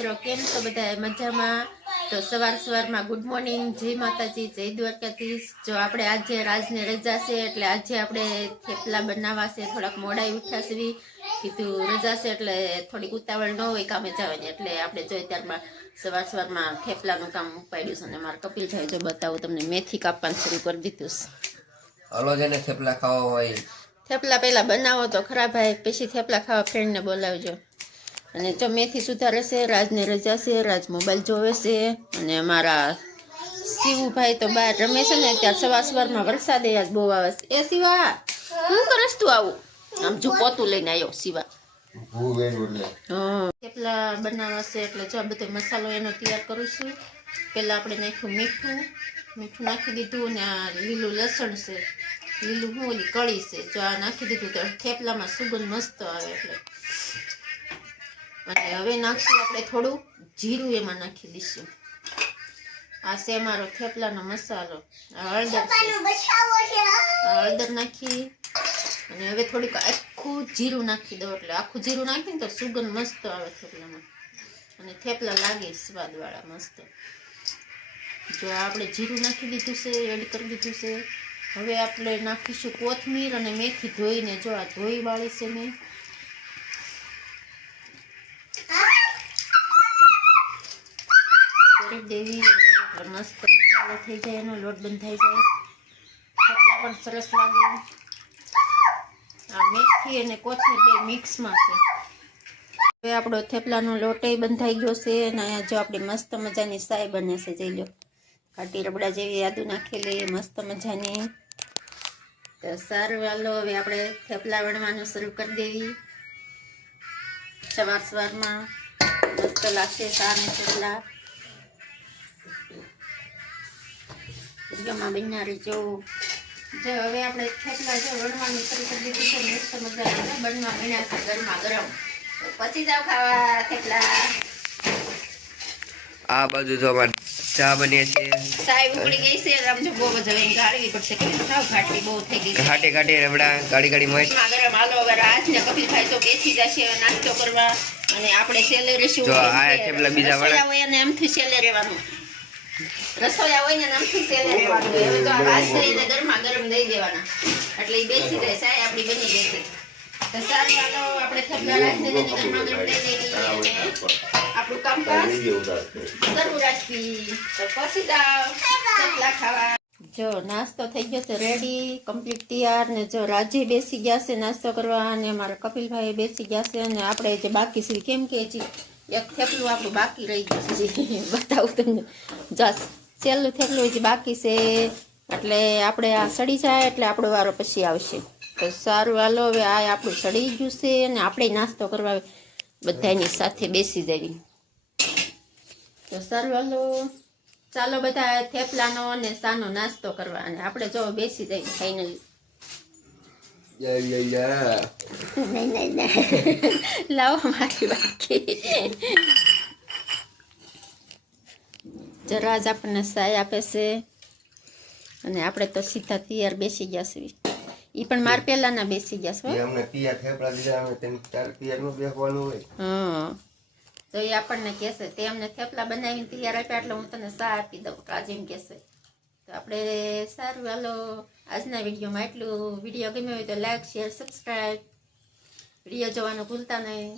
મિત્રો, કેમ છો બધા? મજામાં? તો સવારમાં ગુડ મોર્નિંગ, જય માતાજી, જય દ્વારકાધીશ। જો આપણે આજે રાજને રજા છે એટલે આજે આપણે થેપલા બનાવવા છે। થોડાક મોડાઈ ઉઠ્યા છે, કીધું રજા છે એટલે થોડીક ઉતાવળ ન હોય કામે જવાની, એટલે આપણે જોઈ ત્યારમાં સવારમાં થેપલાનું કામ ઉપાડ્યું છે। અને મારા કપિલભાઈ જો બતાવું તમને, મેથી કાપવાનું શરૂ કરી દીધું છે। હલો, જેને થેપલા ખાવા હોય થેપલા પહેલા બનાવો તો ખરા ભાઈ, પછી થેપલા ખાવા ફ્રેન્ડને બોલાવજો। અને જો મેથી સુધારે છે, રાજને રજા છે, રાજ મોબાઈલ જોવે છે। અને અમારા શિવુભાઈ તો બહાર રમે છે ને, ત્યાં સવારમાં વરસાદ આજ બહુ આવે છે। એ શિવા, શું કરસ તું આવું? આમ જો પોતું લઈને આવ્યો શિવા। થેપલા બનાવવા છે એટલે જો બધો મસાલો એનો તૈયાર કરું છું। પેલા આપણે નાખ્યું મીઠું નાખી દીધું, અને આ લીલું લસણ છે, લીલું હું ઓલી કળી છે, જો આ નાખી દીધું તો થેપલામાં સુગંધ મસ્ત આવે એટલે। અને હવે નાખશું આપણે થોડું જીરું, એમાં નાખી દઈશું। આ છે અમારો થેપલાનો મસાલો। હળદર નાખી, અને હવે થોડીક આખું જીરું નાખી દો, એટલે આખું જીરું નાખીને તો સુગંધ મસ્ત આવે થેપલામાં, અને થેપલા લાગે સ્વાદવાળા મસ્ત। જો આપણે જીરું નાખી દીધું છે, એડ કરી દીધું છે। હવે આપણે નાખીશું કોથમીર અને મેથી ધોઈને, જો આ ધોઈ વાળી છે મેં, દેવી મસ્ત મસાલો થઈ જાય, એનો લોટ બંધાઈ જાય, થેપલા પણ સરસ લાગે। આ મેથી અને કોથમીર બે મિક્સમાં છે। હવે આપણો થેપલાનો લોટ બંધાઈ ગયો છે, અને અહીંયા જો આપણી મસ્ત મજાની સાય બને છે, જઈ લો, ખાટી રબડા જેવી આદુ નાખેલી મસ્ત મજાની। તો સારું, હાલો હવે આપણે થેપલા વણવાનું શરૂ કરી દેવી। સવારમાં મસ્ત લાગશે સાને થેપલા, જમા બનારી જો હવે આપણે થેપલા જો વણવાનું શરૂ કરી દીધું છે, મસ્ત મજાના બનવા મીણા છે ગરમા ગરમ। પછી જાવ ખાવા થેપલા। આ બાજુ તો અમાર ચા બને છે, સાય ઉકળી ગઈ છે, આમ જો બહુ જ હવે ગાળવી પડશે, કે સાવ ઘાટી બહુ થઈ ગઈ છે, ઘાટે રબડા ગાડી મસ્ત ગરમ। હાલો હવે રાજ ને કપિલભાઈ તો બેસી જશે નાસ્તો કરવા, અને આપણે સેલે રેશું। જો આ થેપલા બીજા વડા હોય અને આમથી સેલે રહેવાનું, રસોયા હોય ને આમથી સેલે રહેવાનું। હવે તો આ રાજ થઈને ગરમા ગરમ દઈ દેવાના, એટલે એ બેસી જાય, સાય આપણી બની ગઈ છે। તો સારું, હાલો આપણે થેપલા રાજને ગરમા ગરમ દઈ દેવી, અને આપણું કામકાજ શરૂ રાખવી। તો પછી જાવ થેપલા ખાવા। જો નાસ્તો થઈ ગયો છે રેડી, કમ્પ્લીટ તૈયાર, ને જો રાજે બેસી ગયા છે નાસ્તો કરવા, અને મારા કપિલભાઈ બેસી ગયા છે, અને આપણે જે બાકી છે, કેમ કે હજી એક થેપલું આપણું બાકી રહી ગયું છે, બતાવું તમને, જસ છેલ્લું થેપલું હજી બાકી છે, એટલે આપણે આ સડી જાય એટલે આપણો વારો પછી આવશે। તો સારું, હાલો હવે આ આપણું સડી ગયું છે, અને આપણે નાસ્તો કરવા બધાની સાથે બેસી જવી। તો સારું, હાલો ચાલો બધા થેપલાનો અને સાનો નાસ્તો કરવા, અને આપણે જો બેસી જઈએ ફાઇનલી। લાવો મારી બાકી જરા જ આપણને સાય આપે છે, અને આપણે તો સીધા તૈયાર બેસી ગયા છીએ। ઈ પણ માર પેલા ના બેસી ગયા છે, અમને તૈયાર થેપલા દીધા, અમે તેમ તૈયાર નું બેસવાનું હોય। હા, તો એ આપણને કહેશે તે અમને થેપલા બનાવીને તૈયાર આપ્યા એટલે હું તને સા આપી દઉં, આજ એમ કહેશે। તો આપણે સારું, હાલો આજના વિડીયોમાં એટલું। વિડીયો ગમ્યો હોય તો લાઈક, શેર, સબસ્ક્રાઈબ, વિડીયો જોવાનું ભૂલતા નહીં।